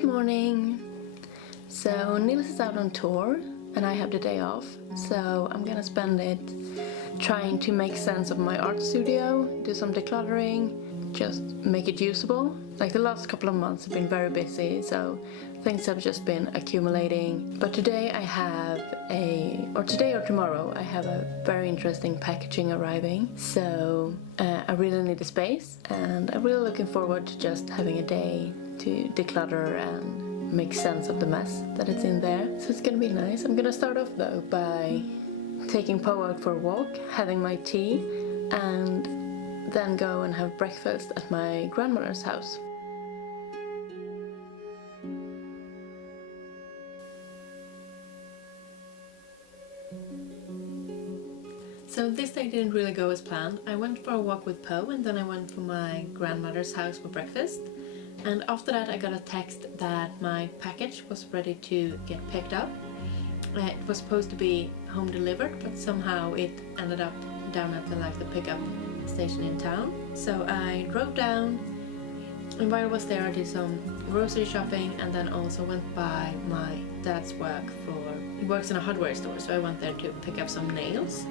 Good morning! So Nils is out on tour and I have the day off, so I'm gonna spend it trying to make sense of my art studio, do some decluttering, just make it usable. Like the last couple of months have been very busy, so things have just been accumulating. But today today or tomorrow, I have a very interesting packaging arriving. So I really need a space, and I'm really looking forward to just having a day to declutter and make sense of the mess that it's in there. So it's gonna be nice. I'm gonna start off though by taking Po out for a walk, having my tea, and then go and have breakfast at my grandmother's house. So this day didn't really go as planned. I went for a walk with Po, and then I went for my grandmother's house for breakfast. And after that I got a text that my package was ready to get picked up. It was supposed to be home delivered, but somehow it ended up down at the pickup station in town. So I drove down, and while I was there I did some grocery shopping, and then also went by my dad's work he works in a hardware store, so I went there to pick up some nails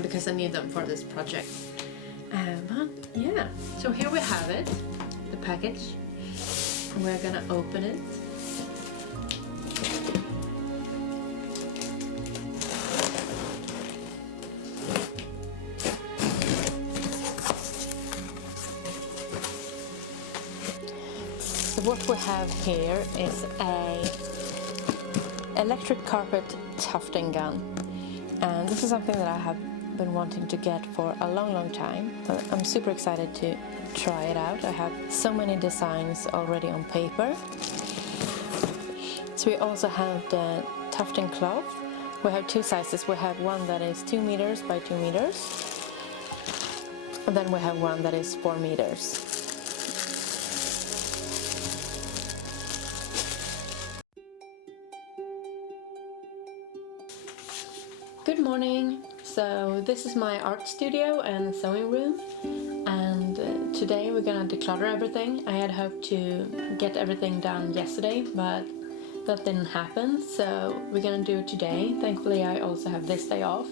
because I need them for this project. But yeah, so here we have it. The package. We're gonna open it. So what we have here is a electric carpet tufting gun, and this is something that I have been wanting to get for a long time. I'm super excited to try it out. I have so many designs already on paper. So we also have the tufting cloth. We have two sizes. We have one that is 2 meters by 2 meters, and then we have one that is 4 meters. Good morning! So this is my art studio and sewing room, and today we're gonna declutter everything. I had hoped to get everything done yesterday, but that didn't happen, so we're gonna do it today. Thankfully I also have this day off.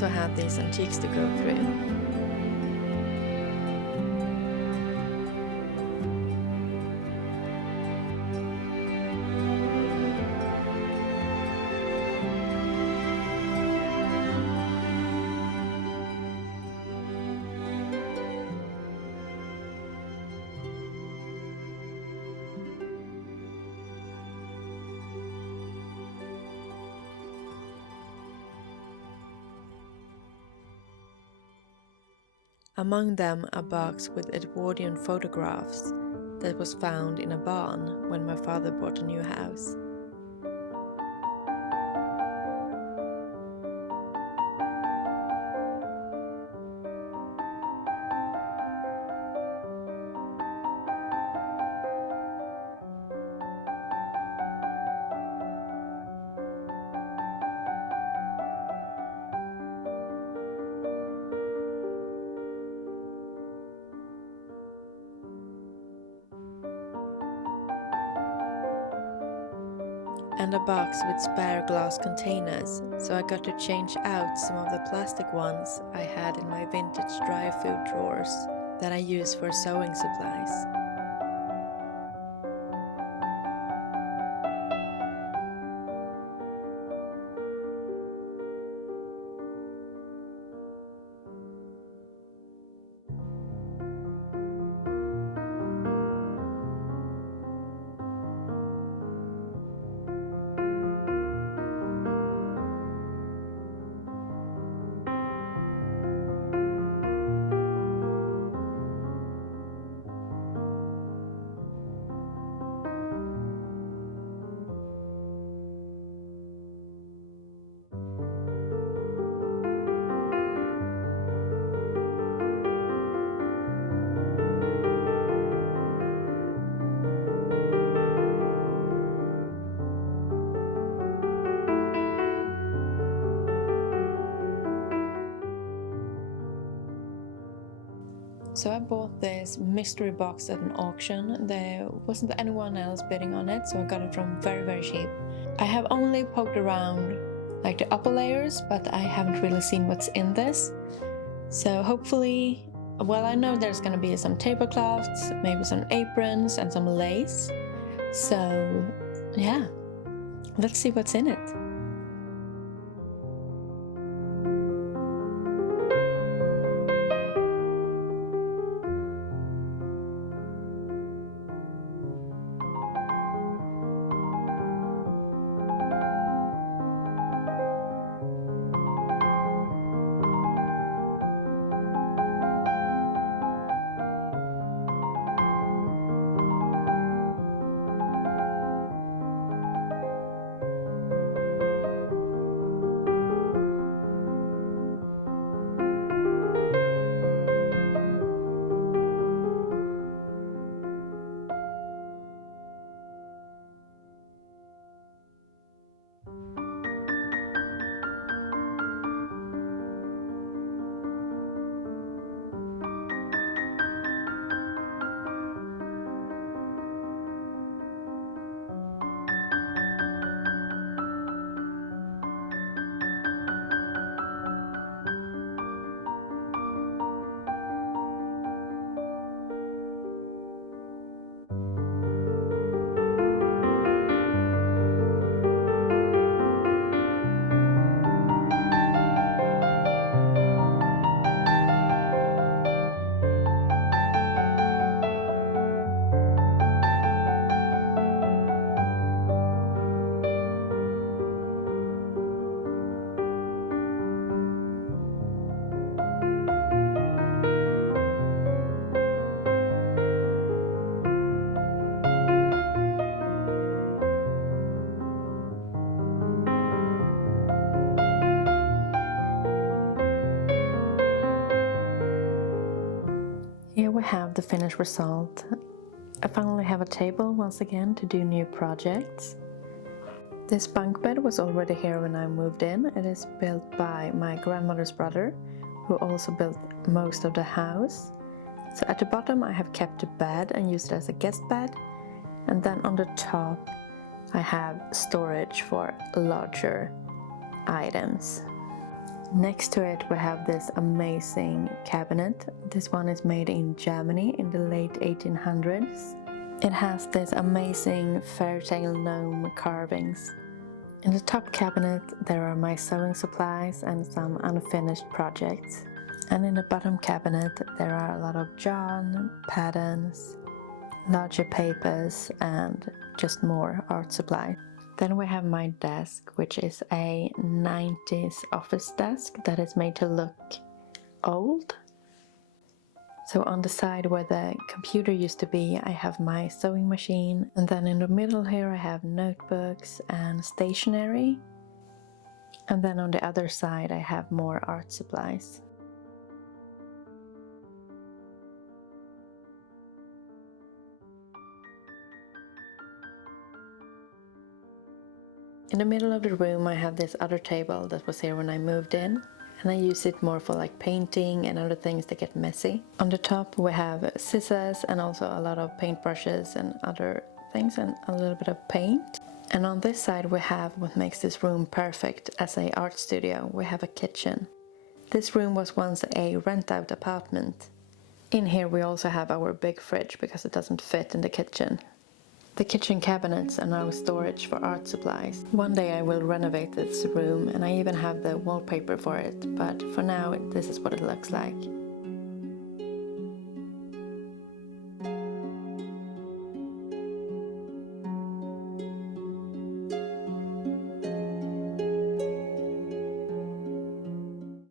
also had these antiques to go through. Among them a box with Edwardian photographs that was found in a barn when my father bought a new house. And a box with spare glass containers, so I got to change out some of the plastic ones I had in my vintage dry food drawers that I use for sewing supplies. So I bought this mystery box at an auction. There wasn't anyone else bidding on it, so I got it from very cheap. I have only poked around like the upper layers, but I haven't really seen what's in this. So hopefully, well, I know there's gonna be some tablecloths, maybe some aprons and some lace. So yeah, let's see what's in it. Here we have the finished result. I finally have a table once again to do new projects. This bunk bed was already here when I moved in. It is built by my grandmother's brother, who also built most of the house. So at the bottom I have kept the bed and used it as a guest bed, and then on the top I have storage for larger items. Next to it we have this amazing cabinet. This one is made in Germany in the late 1800s. It has this amazing fairy tale gnome carvings. In the top cabinet there are my sewing supplies and some unfinished projects. And in the bottom cabinet there are a lot of yarn, patterns, larger papers and just more art supply. Then we have my desk, which is a 90s office desk that is made to look old. So on the side where the computer used to be, I have my sewing machine, and then in the middle here I have notebooks and stationery. And then on the other side I have more art supplies. In the middle of the room I have this other table that was here when I moved in, and I use it more for like painting and other things that get messy. On the top we have scissors and also a lot of paintbrushes and other things and a little bit of paint. And on this side we have what makes this room perfect as an art studio. We have a kitchen. This room was once a rent-out apartment. In here we also have our big fridge because it doesn't fit in the kitchen. The kitchen cabinets are now storage for art supplies. One day I will renovate this room and I even have the wallpaper for it, but for now this is what it looks like.